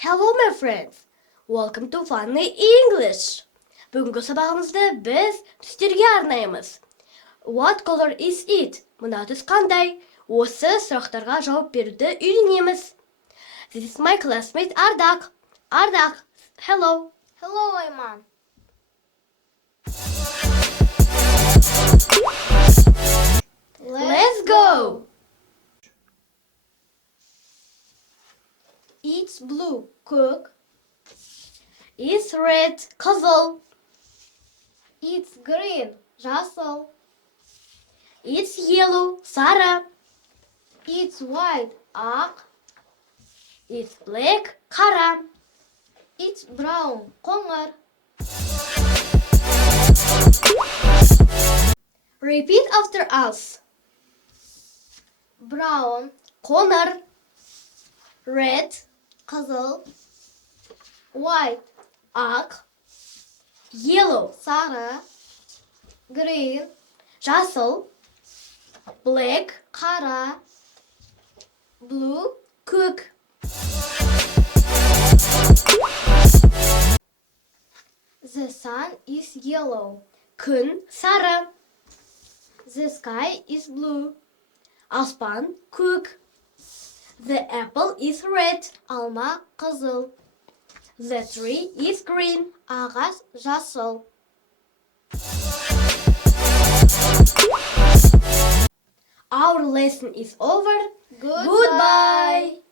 Hello my friends, welcome to Funny English. Бүгінгі сабағымызды біз түстерге арнаймыз. What color is it? Мына түс қандай? Осы сұрақтарға жауап беруді үйренеміз. This is my classmate Ардақ. Ардақ, hello. Hello, Айман. Let's go. It's blue, көк. It's red, қызыл. It's green, жасыл. It's yellow, сары. It's white, ақ. It's black, қара. It's brown, қоңыр. Repeat after us. Brown, Қоңыр. Red, қызыл. White, ақ. Yellow, сары. Green, жасыл. Black, қара. Blue, көк. the sun is yellow. Күн сары. The sky is blue. Аспан көк. The apple is red. Алма, қызыл. The tree is green. Ағаш, жасыл. Our lesson is over. Goodbye.